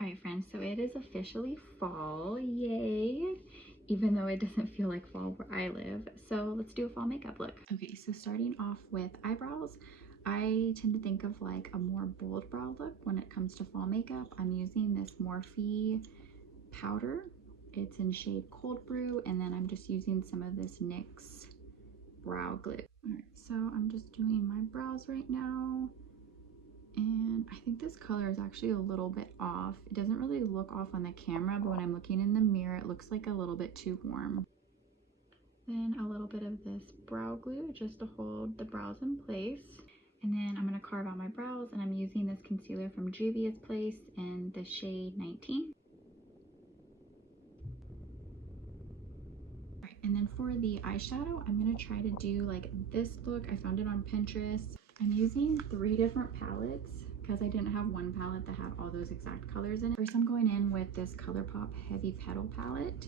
All right, friends, so it is officially fall, yay, even though it doesn't feel like fall where I live. So let's do a fall makeup look. Okay, so starting off with eyebrows, I tend to think of like a more bold brow look when it comes to fall makeup. I'm using this Morphe powder. It's in shade Cold Brew, and then I'm just using some of this NYX brow glue. All right, so I'm just doing my brows right now. And I think this color is actually a little bit off. It doesn't really look off on the camera, but when I'm looking in the mirror, it looks like a little bit too warm. Then a little bit of this brow glue just to hold the brows in place. And then I'm going to carve out my brows, and I'm using this concealer from Juvia's Place in the shade 19. All right, and then for the eyeshadow, I'm going to try to do like this look. I found it on Pinterest. I'm using 3 different palettes because I didn't have one palette that had all those exact colors in it. First, I'm going in with this ColourPop Heavy Petal palette,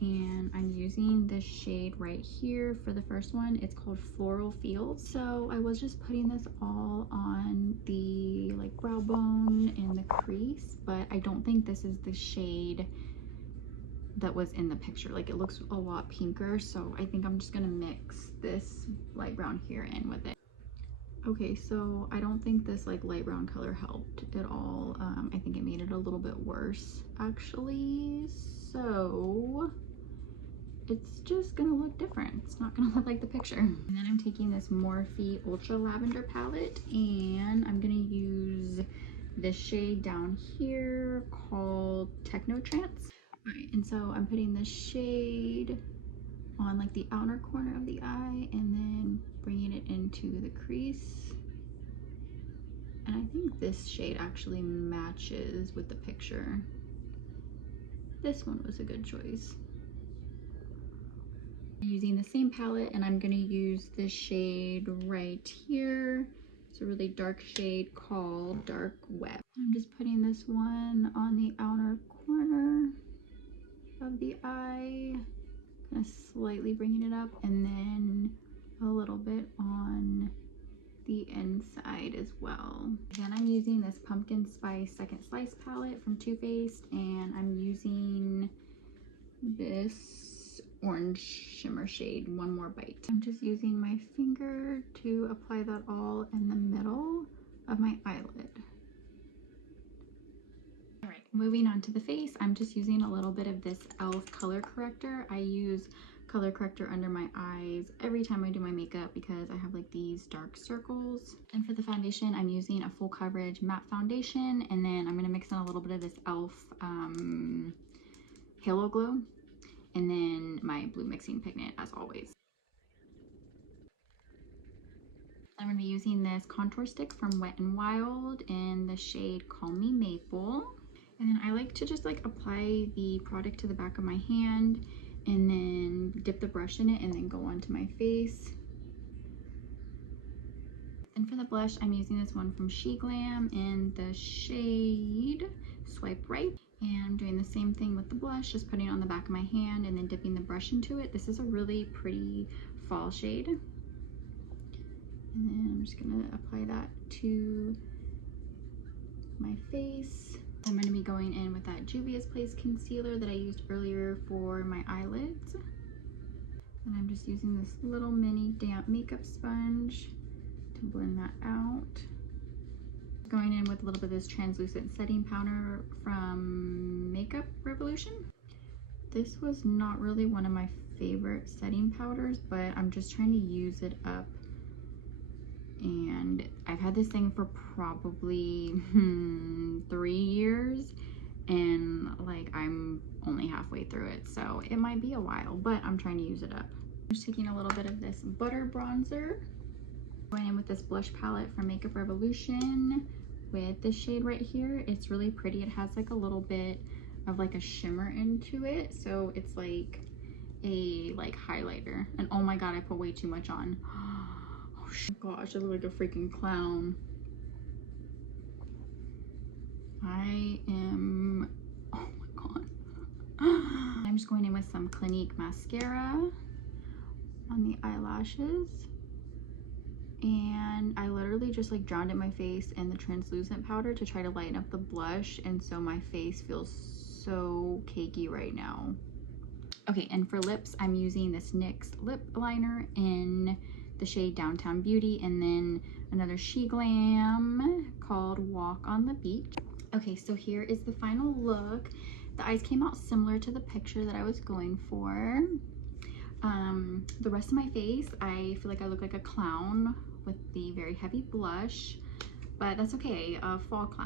and I'm using this shade right here for the first one. It's called Floral Fields. So I was just putting this all on the like brow bone and the crease, but I don't think this is the shade that was in the picture. Like, it looks a lot pinker, so I think I'm just gonna mix this light brown here in with it. Okay, so I don't think this like light brown color helped at all. I think it made it a little bit worse actually. So it's just gonna look different. It's not gonna look like the picture. And then I'm taking this Morphe Ultra Lavender palette, and I'm gonna use this shade down here called Techno Trance. All right, and so I'm putting this shade on like the outer corner of the eye and then bringing it into the crease. And I think this shade actually matches with the picture. This one was a good choice. I'm using the same palette, and I'm gonna use this shade right here. It's a really dark shade called Dark Web. I'm just putting this one on the outer corner of the eye. Kind of slightly bringing it up, and then a little bit on the inside as well. Again, I'm using this Pumpkin Spice Second Slice palette from Too Faced, and I'm using this orange shimmer shade, One More Bite. I'm just using my finger to apply that all in the middle of my eyelid. Moving on to the face, I'm just using a little bit of this e.l.f. color corrector. I use color corrector under my eyes every time I do my makeup because I have like these dark circles. And for the foundation, I'm using a full coverage matte foundation, and then I'm going to mix in a little bit of this e.l.f. Halo Glow, and then my blue mixing pigment as always. I'm going to be using this contour stick from Wet n Wild in the shade Call Me Maple. And then I like to just like apply the product to the back of my hand and then dip the brush in it and then go onto my face. And for the blush, I'm using this one from SheGlam in the shade Swipe Right. And I'm doing the same thing with the blush, just putting it on the back of my hand and then dipping the brush into it. This is a really pretty fall shade. And then I'm just gonna apply that to my face. I'm going to be going in with that Juvia's Place concealer that I used earlier for my eyelids. And I'm just using this little mini damp makeup sponge to blend that out. Going in with a little bit of this translucent setting powder from Makeup Revolution. This was not really one of my favorite setting powders, but I'm just trying to use it up. And I've had this thing for probably 3 years, and like I'm only halfway through it, so it might be a while, but I'm trying to use it up. I'm just taking a little bit of this butter bronzer, going in with this blush palette from Makeup Revolution with this shade right here. It's really pretty. It has like a little bit of like a shimmer into it, so it's like a highlighter. And oh my god, I put way too much on. Gosh, I look like a freaking clown. I am, oh my god. I'm just going in with some Clinique mascara on the eyelashes. And I literally just like drowned in my face in the translucent powder to try to lighten up the blush, and so my face feels so cakey right now. Okay, and for lips, I'm using this NYX lip liner in the shade Downtown Beauty, and then another She Glam called Walk on the Beach. Okay, so here is the final look. The eyes came out similar to the picture that I was going for. The rest of my face, I feel like I look like a clown with the very heavy blush, but that's okay, a fall clown.